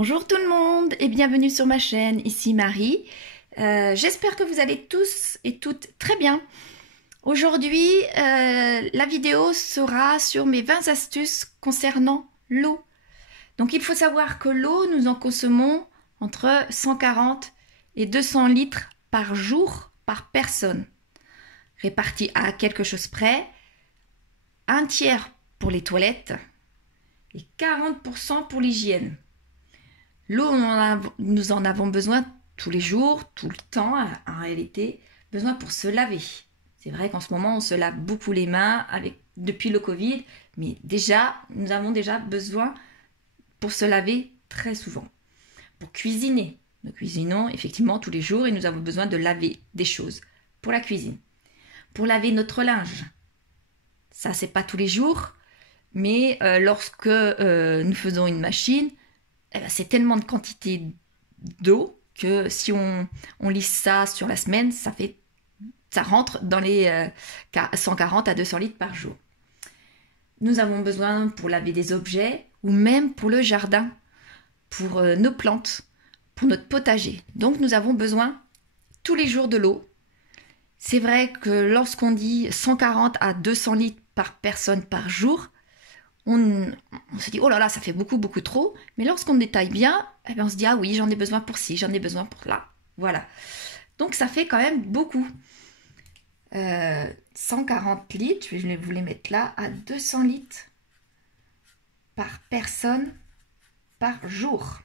Bonjour tout le monde et bienvenue sur ma chaîne, ici Marie. J'espère que vous allez tous et toutes très bien. Aujourd'hui, la vidéo sera sur mes 20 astuces concernant l'eau. Donc il faut savoir que l'eau, nous en consommons entre 140 et 200 litres par jour par personne. Répartis à quelque chose près, un tiers pour les toilettes et 40% pour l'hygiène. L'eau, nous en avons besoin tous les jours, tout le temps, en réalité, besoin pour se laver. C'est vrai qu'en ce moment, on se lave beaucoup les mains depuis le Covid, mais nous avons déjà besoin pour se laver très souvent. Pour cuisiner, nous cuisinons effectivement tous les jours et nous avons besoin de laver des choses pour la cuisine. Pour laver notre linge, ça c'est pas tous les jours, mais lorsque nous faisons une machine, c'est tellement de quantité d'eau que si on lisse ça sur la semaine, ça rentre dans les 140 à 200 litres par jour. Nous avons besoin pour laver des objets ou même pour le jardin, pour nos plantes, pour notre potager. Donc nous avons besoin tous les jours de l'eau. C'est vrai que lorsqu'on dit 140 à 200 litres par personne par jour, on se dit, oh là là, ça fait beaucoup trop. Mais lorsqu'on détaille bien, on se dit, ah oui, j'en ai besoin pour ci, j'en ai besoin pour là. Voilà. Donc, ça fait quand même beaucoup. 140 litres, je vais vous les mettre là, à 200 litres par personne par jour.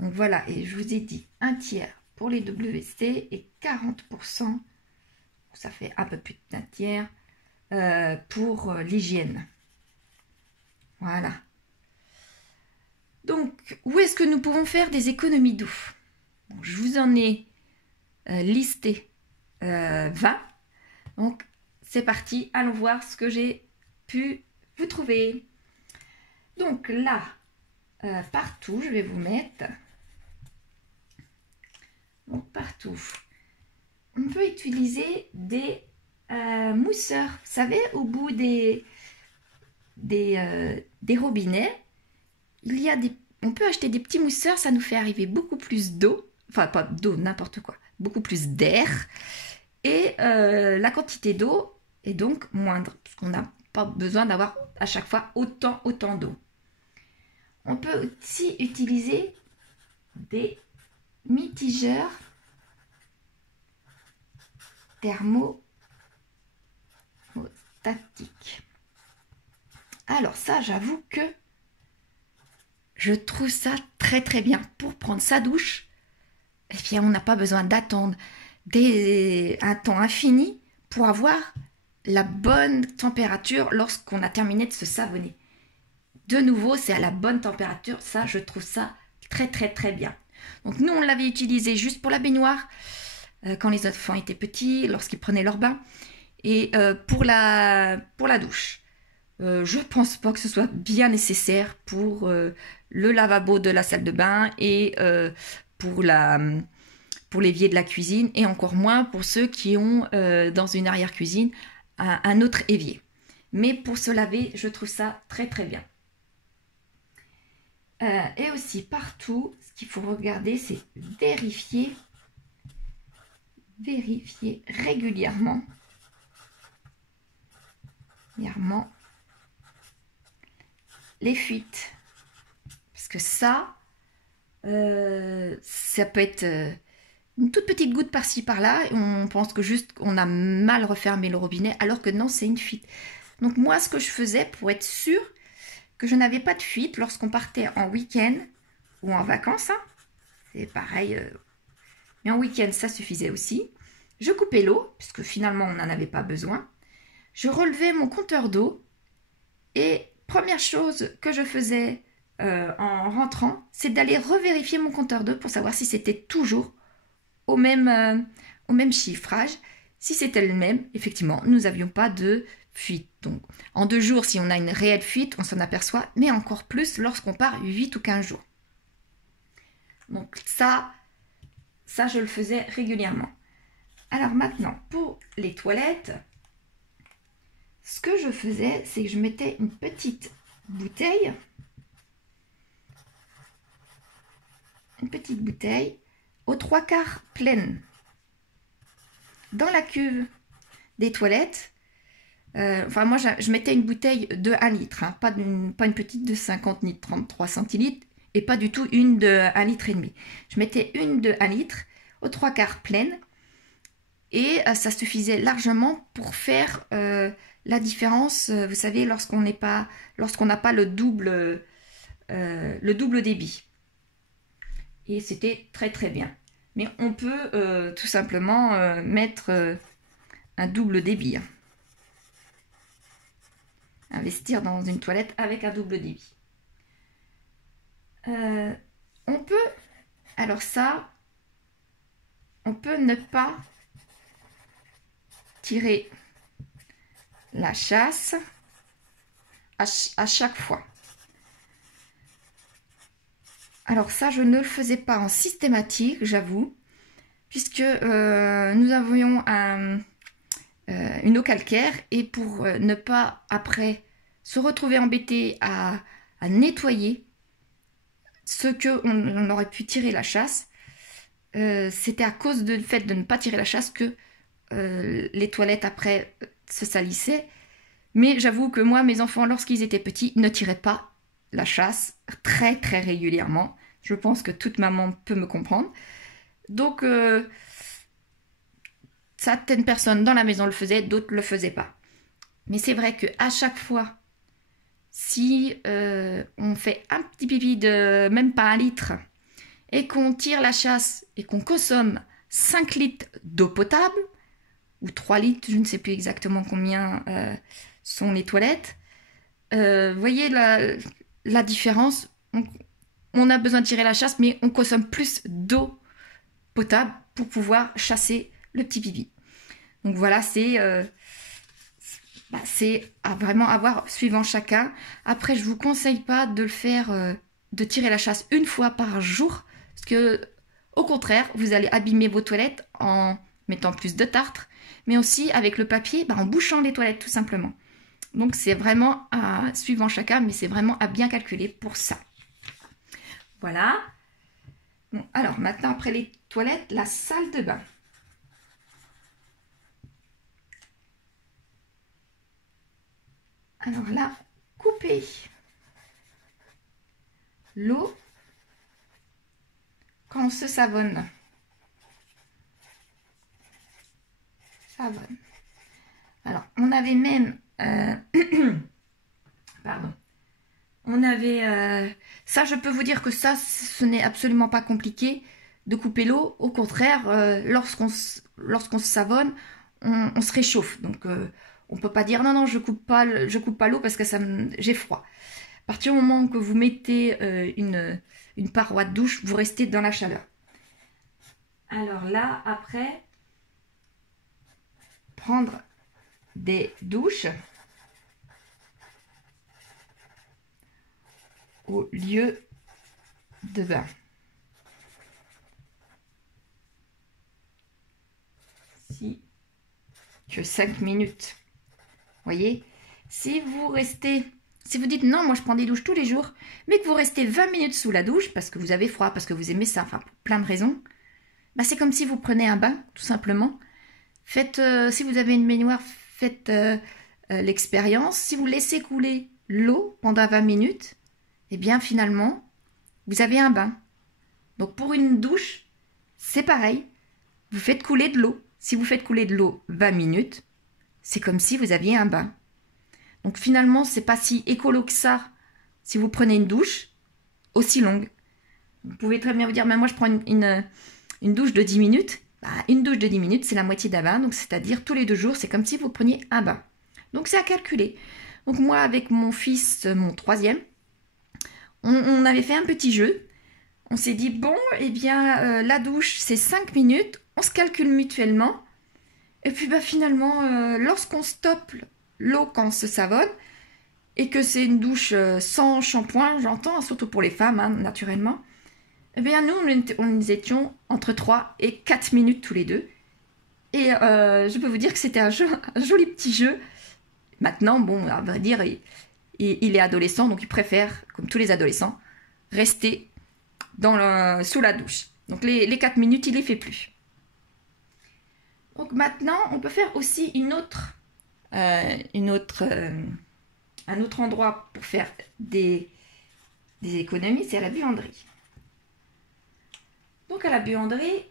Donc, voilà. Et je vous ai dit un tiers pour les WC et 40%, ça fait un peu plus d'un tiers, pour l'hygiène. Voilà. Donc, où est-ce que nous pouvons faire des économies d'eau? Bon, je vous en ai listé 20. Donc, c'est parti. Allons voir ce que j'ai pu vous trouver. Donc là, partout, je vais vous mettre. Donc, partout. On peut utiliser des mousseurs, vous savez, au bout des robinets, on peut acheter des petits mousseurs, ça nous fait arriver beaucoup plus d'eau, enfin pas d'eau, n'importe quoi, beaucoup plus d'air, et la quantité d'eau est donc moindre, parce qu'on n'a pas besoin d'avoir à chaque fois autant d'eau. On peut aussi utiliser des mitigeurs thermostatiques. Alors ça, j'avoue que je trouve ça très bien. Pour prendre sa douche, eh bien, on n'a pas besoin d'attendre un temps infini pour avoir la bonne température lorsqu'on a terminé de se savonner. De nouveau, c'est à la bonne température. Ça, je trouve ça très bien. Donc nous, on l'avait utilisé juste pour la baignoire, quand les enfants étaient petits, lorsqu'ils prenaient leur bain, et pour la douche. Je pense pas que ce soit bien nécessaire pour le lavabo de la salle de bain et pour l'évier de la cuisine, et encore moins pour ceux qui ont dans une arrière-cuisine un autre évier. Mais pour se laver, je trouve ça très bien. Et aussi partout, ce qu'il faut regarder, c'est vérifier régulièrement les fuites, parce que ça peut être une toute petite goutte par-ci par-là, et on pense que juste on a mal refermé le robinet, alors que non, c'est une fuite. Donc moi, ce que je faisais pour être sûre que je n'avais pas de fuite lorsqu'on partait en week-end ou en vacances, hein, c'est pareil, mais en week-end ça suffisait aussi, je coupais l'eau, puisque finalement on n'en avait pas besoin, je relevais mon compteur d'eau, et première chose que je faisais en rentrant, c'est d'aller revérifier mon compteur d'eau pour savoir si c'était toujours au même chiffrage. Si c'était le même, effectivement, nous n'avions pas de fuite. Donc, en 2 jours, si on a une réelle fuite, on s'en aperçoit, mais encore plus lorsqu'on part 8 ou 15 jours. Donc ça, je le faisais régulièrement. Alors maintenant, pour les toilettes, ce que je faisais, c'est que je mettais une petite bouteille une petite bouteille aux 3/4 pleine dans la cuve des toilettes. Enfin, moi, je mettais une bouteille de 1 litre, hein, pas une petite de 50 ni 33 centilitres, et pas du tout une de 1,5 litre. Je mettais une de 1 litre aux 3/4 pleine, et ça suffisait largement pour faire la différence, vous savez, lorsqu'on n'a pas le double débit. Et c'était très très bien. Mais on peut tout simplement mettre un double débit. Investir dans une toilette avec un double débit. On peut, alors ça, on peut ne pas tirer la chasse à chaque fois. Alors ça, je ne le faisais pas en systématique, j'avoue, puisque nous avions une eau calcaire, et pour ne pas après se retrouver embêté à nettoyer ce que on aurait pu tirer la chasse, c'était à cause du fait de ne pas tirer la chasse que les toilettes après se salissaient. Mais j'avoue que moi, mes enfants, lorsqu'ils étaient petits, ne tiraient pas la chasse très très régulièrement. Je pense que toute maman peut me comprendre. Donc certaines personnes dans la maison le faisaient, d'autres ne le faisaient pas. Mais c'est vrai qu'à chaque fois, si on fait un petit pipi de même pas 1 litre et qu'on tire la chasse et qu'on consomme 5 litres d'eau potable, ou 3 litres, je ne sais plus exactement combien sont les toilettes, voyez la différence. On a besoin de tirer la chasse, mais on consomme plus d'eau potable pour pouvoir chasser le petit pipi. Donc voilà, c'est à vraiment avoir suivant chacun. Après, je vous conseille pas de le faire, de tirer la chasse une fois par jour, parce que au contraire, vous allez abîmer vos toilettes en mettant plus de tartre, mais aussi avec le papier, en bouchant les toilettes tout simplement. Donc c'est vraiment suivant chacun, mais c'est vraiment à bien calculer pour ça. Voilà. Bon, alors maintenant, après les toilettes, la salle de bain. Alors là, coupez l'eau quand on se savonne. Savonne. Alors, on avait même... pardon. On avait... ça, je peux vous dire que ça, ce n'est absolument pas compliqué de couper l'eau. Au contraire, lorsqu'on se savonne, on se réchauffe. Donc, on ne peut pas dire non, je coupe pas l'eau parce que j'ai froid. À partir du moment que vous mettez une paroi de douche, vous restez dans la chaleur. Alors là, après, prendre des douches au lieu de bain. Si que 5 minutes. Voyez, si vous dites non, moi je prends des douches tous les jours, mais que vous restez 20 minutes sous la douche parce que vous avez froid, parce que vous aimez ça, enfin pour plein de raisons, c'est comme si vous prenez un bain, tout simplement. Faites, si vous avez une baignoire, faites l'expérience. Si vous laissez couler l'eau pendant 20 minutes, eh bien finalement, vous avez un bain. Donc pour une douche, c'est pareil. Vous faites couler de l'eau. Si vous faites couler de l'eau 20 minutes, c'est comme si vous aviez un bain. Donc finalement, c'est pas si écolo que ça si vous prenez une douche aussi longue. Vous pouvez très bien vous dire, mais moi je prends une douche de 10 minutes. Une douche de 10 minutes, c'est la moitié d'un bain. Donc c'est-à-dire tous les 2 jours, c'est comme si vous preniez un bain. Donc c'est à calculer. Donc moi, avec mon fils, mon 3e, on avait fait un petit jeu. On s'est dit, bon, eh bien, la douche, c'est 5 minutes. On se calcule mutuellement. Et puis, finalement, lorsqu'on stoppe l'eau quand on se savonne, et que c'est une douche sans shampoing, j'entends, surtout pour les femmes, naturellement, eh bien, nous étions entre 3 et 4 minutes tous les deux. Et je peux vous dire que c'était un joli petit jeu. Maintenant, bon, à vrai dire, il est adolescent, donc il préfère, comme tous les adolescents, rester sous la douche. Donc les 4 minutes, il les fait plus. Donc maintenant, on peut faire aussi un autre endroit pour faire des économies, c'est à la buanderie. Donc à la buanderie,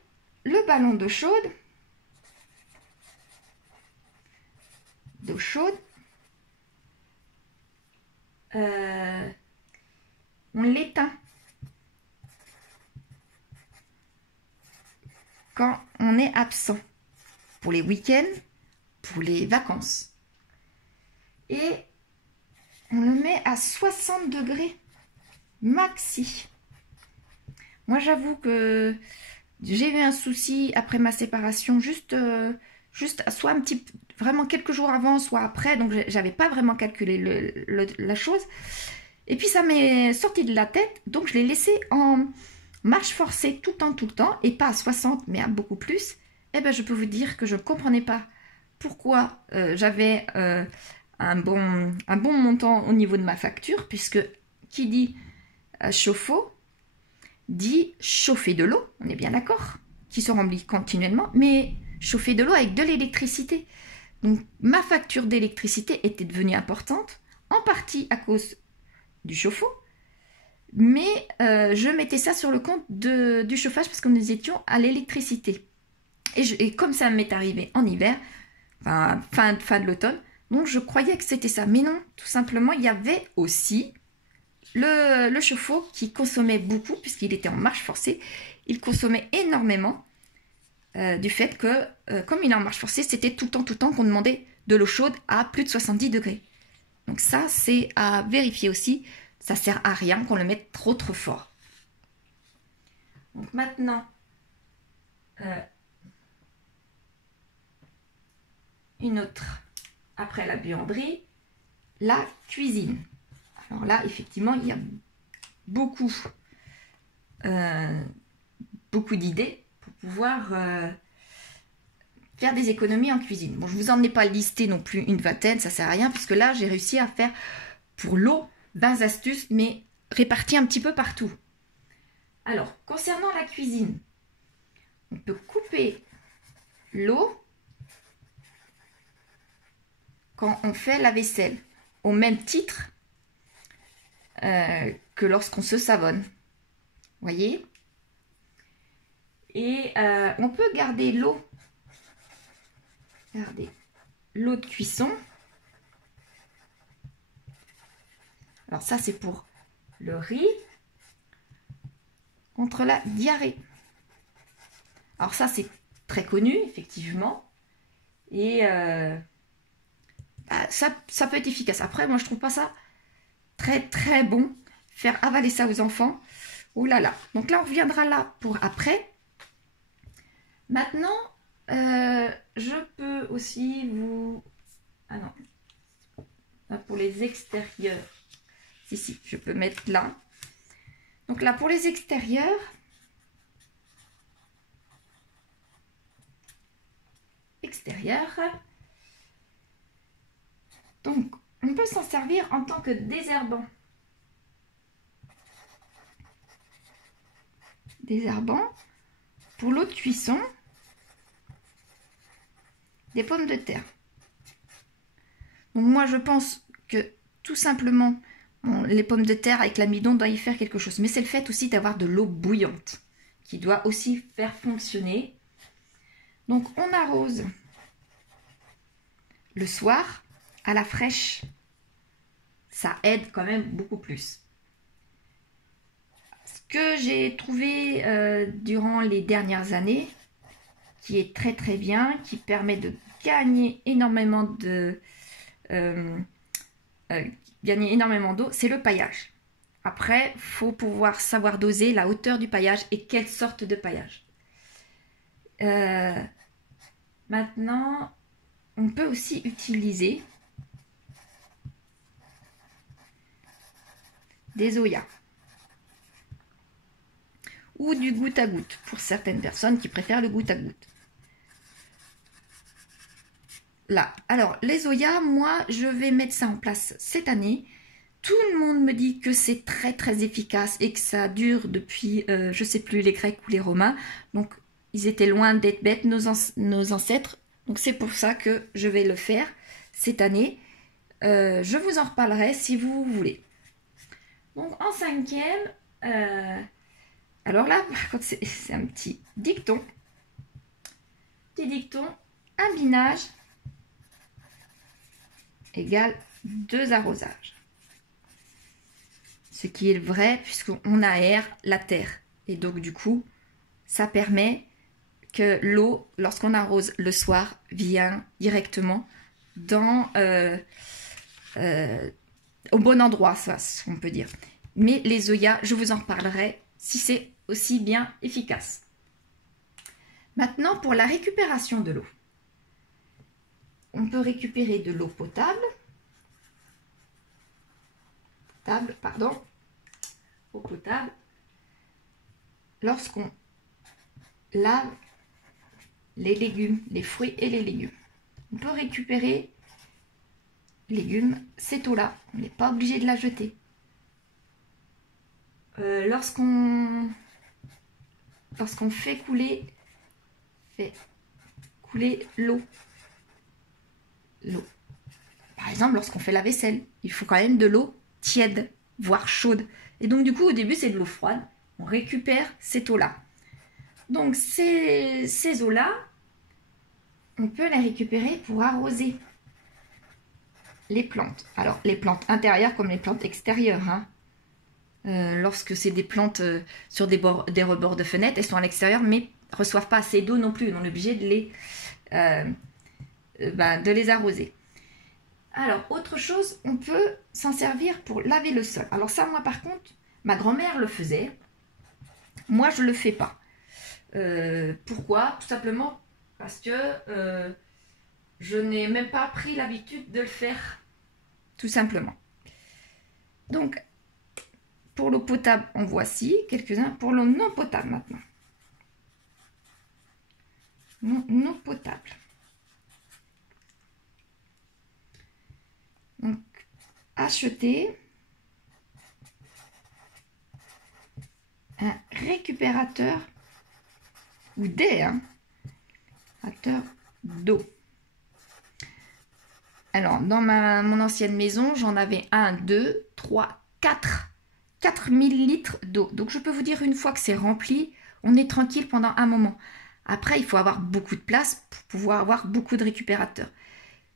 le ballon d'eau chaude, on l'éteint quand on est absent, pour les week-ends, pour les vacances. Et on le met à 60 degrés maxi. Moi, j'avoue que j'ai eu un souci après ma séparation, juste soit vraiment quelques jours avant, soit après, donc j'avais pas vraiment calculé la chose. Et puis ça m'est sorti de la tête, donc je l'ai laissé en marche forcée tout le temps, et pas à 60, mais à beaucoup plus. Et ben je peux vous dire que je ne comprenais pas pourquoi j'avais un bon montant au niveau de ma facture, puisque qui dit chauffe-eau dit chauffer de l'eau, on est bien d'accord, qui se remplit continuellement, mais chauffer de l'eau avec de l'électricité. Donc ma facture d'électricité était devenue importante, en partie à cause du chauffe-eau, mais je mettais ça sur le compte du chauffage parce que nous étions à l'électricité. Et comme ça m'est arrivé en hiver, enfin, fin de l'automne, donc je croyais que c'était ça. Mais non, tout simplement, il y avait aussi le chauffe-eau qui consommait beaucoup, puisqu'il était en marche forcée. Il consommait énormément du fait que, comme il est en marche forcée, c'était tout le temps qu'on demandait de l'eau chaude à plus de 70 degrés. Donc ça, c'est à vérifier aussi. Ça sert à rien qu'on le mette trop fort. Donc maintenant, une autre, après la buanderie, la cuisine. Alors là, effectivement, il y a beaucoup d'idées pour pouvoir faire des économies en cuisine. Bon, je ne vous en ai pas listé non plus une vingtaine, ça ne sert à rien, puisque là, j'ai réussi à faire pour l'eau 20 astuces, mais réparties un petit peu partout. Alors, concernant la cuisine, on peut couper l'eau quand on fait la vaisselle, au même titre que lorsqu'on se savonne. Voyez? Et on peut garder l'eau de cuisson. Alors ça, c'est pour le riz contre la diarrhée. Alors ça, c'est très connu, effectivement. Et ça peut être efficace. Après, moi, je trouve pas ça très bon. Faire avaler ça aux enfants. Oh là là. Donc là, on reviendra là pour après. Maintenant, je peux aussi vous... Ah non. Là, pour les extérieurs. Si, je peux mettre là. Donc là, pour les extérieurs, donc on peut s'en servir en tant que désherbant. Désherbant pour l'eau de cuisson des pommes de terre. Donc moi, je pense que tout simplement, les pommes de terre avec l'amidon doit y faire quelque chose. Mais c'est le fait aussi d'avoir de l'eau bouillante qui doit aussi faire fonctionner. Donc on arrose le soir à la fraîche. Ça aide quand même beaucoup plus. Ce que j'ai trouvé durant les dernières années, qui est très bien, qui permet de gagner énormément d'eau, c'est le paillage. Après, il faut pouvoir savoir doser la hauteur du paillage et quelle sorte de paillage. Maintenant, on peut aussi utiliser des Zoya ou du goutte à goutte pour certaines personnes qui préfèrent le goutte à goutte. Là, alors les Zoya, moi je vais mettre ça en place cette année. tout le monde me dit que c'est très très efficace et que ça dure depuis, je sais plus, les Grecs ou les Romains. Donc, ils étaient loin d'être bêtes, nos ancêtres. Donc, c'est pour ça que je vais le faire cette année. Je vous en reparlerai si vous voulez. Donc, en cinquième, alors là, par contre, c'est un petit dicton. Petit dicton, un binage égale 2 arrosages. Ce qui est vrai puisqu'on aère la terre. Et donc du coup, ça permet que l'eau, lorsqu'on arrose le soir, vient directement dans, au bon endroit, ça, on peut dire. Mais les œillats, je vous en reparlerai si c'est aussi bien efficace. Maintenant, pour la récupération de l'eau. On peut récupérer de l'eau potable. Eau potable. Lorsqu'on lave les légumes, les fruits et les légumes. On peut récupérer légumes, cette eau-là. On n'est pas obligé de la jeter. Lorsqu'on fait couler l'eau. Par exemple, lorsqu'on fait la vaisselle, il faut quand même de l'eau tiède, voire chaude. Et donc, du coup, au début, c'est de l'eau froide. On récupère cette eau-là. Donc, ces eaux-là, on peut les récupérer pour arroser les plantes. Alors, les plantes intérieures comme les plantes extérieures. Hein. Lorsque c'est des plantes sur des rebords de fenêtres, elles sont à l'extérieur, mais ne reçoivent pas assez d'eau non plus. On est obligé de les arroser. Alors, autre chose, on peut s'en servir pour laver le sol. Alors ça, moi par contre, ma grand-mère le faisait. Moi, je ne le fais pas. Pourquoi? Tout simplement parce que je n'ai même pas pris l'habitude de le faire. Tout simplement. Donc, pour l'eau potable, en voici quelques-uns. Pour l'eau non potable maintenant. Non potable. Donc, acheter un récupérateur ou des récupérateurs d'eau. Alors, dans mon ancienne maison, j'en avais 1, 2, 3, 4 millilitres d'eau. Donc, je peux vous dire, une fois que c'est rempli, on est tranquille pendant un moment. Après, il faut avoir beaucoup de place pour pouvoir avoir beaucoup de récupérateurs.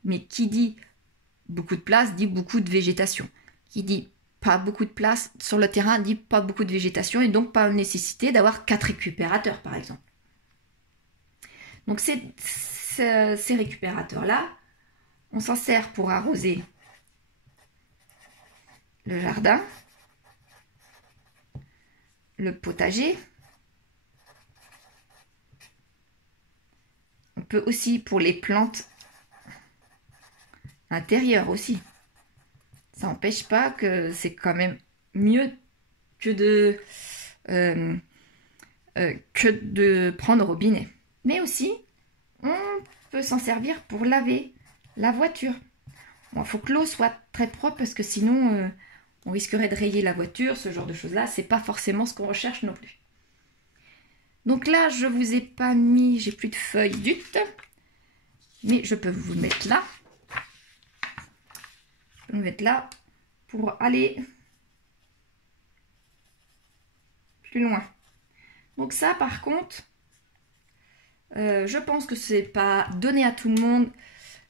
Mais qui dit beaucoup de place dit beaucoup de végétation. Qui dit pas beaucoup de place sur le terrain dit pas beaucoup de végétation et donc pas nécessité d'avoir 4 récupérateurs par exemple. Donc ces récupérateurs-là, on s'en sert pour arroser le jardin, le potager. On peut aussi pour les plantes intérieures aussi. Ça n'empêche pas que c'est quand même mieux que de prendre au robinet. Mais aussi, on peut s'en servir pour laver la voiture. Bon, il faut que l'eau soit très propre parce que sinon, on risquerait de rayer la voiture, ce genre de choses-là. C'est pas forcément ce qu'on recherche non plus. Donc là, je vous ai pas mis, j'ai plus de feuilles d'ute, mais je peux vous le mettre là. Je vais me mettre là pour aller plus loin. Donc ça, par contre, je pense que c'est pas donné à tout le monde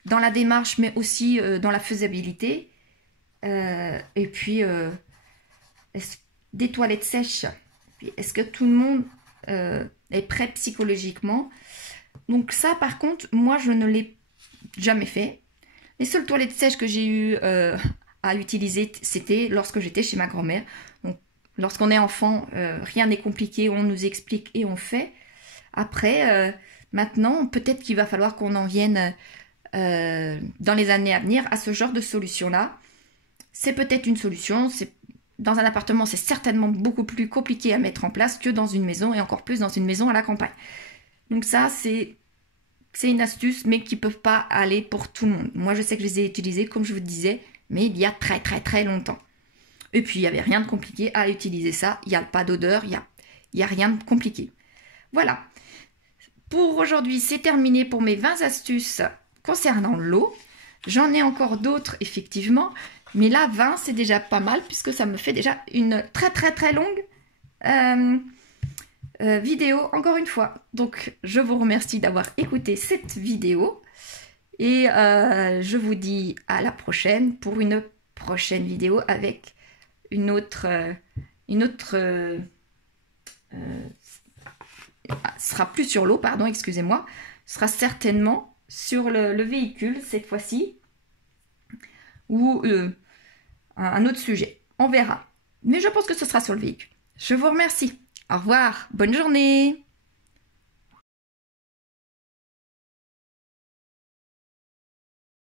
dans la démarche, mais aussi dans la faisabilité. Et puis, des toilettes sèches. Est-ce que tout le monde est prêt psychologiquement? Donc ça, par contre, moi, je ne l'ai jamais fait. Les seules toilettes sèches que j'ai eu à utiliser, c'était lorsque j'étais chez ma grand-mère. Donc, lorsqu'on est enfant, rien n'est compliqué, on nous explique et on fait. Après, maintenant, peut-être qu'il va falloir qu'on en vienne dans les années à venir à ce genre de solution-là. C'est peut-être une solution. Dans un appartement, c'est certainement beaucoup plus compliqué à mettre en place que dans une maison et encore plus dans une maison à la campagne. Donc ça, c'est une astuce, mais qui ne peuvent pas aller pour tout le monde. Moi, je sais que je les ai utilisés, comme je vous disais, mais il y a très très très longtemps. Et puis, il n'y avait rien de compliqué à utiliser ça. Il n'y a pas d'odeur, il y a rien de compliqué. Voilà. Pour aujourd'hui, c'est terminé pour mes 20 astuces concernant l'eau. J'en ai encore d'autres, effectivement. Mais là, 20, c'est déjà pas mal puisque ça me fait déjà une très longue vidéo, encore une fois. Donc, je vous remercie d'avoir écouté cette vidéo. Et je vous dis à la prochaine pour une prochaine vidéo avec une autre sera plus sur l'eau, pardon, excusez-moi, sera certainement sur le véhicule cette fois-ci, ou un autre sujet. On verra. Mais je pense que ce sera sur le véhicule. Je vous remercie. Au revoir. Bonne journée.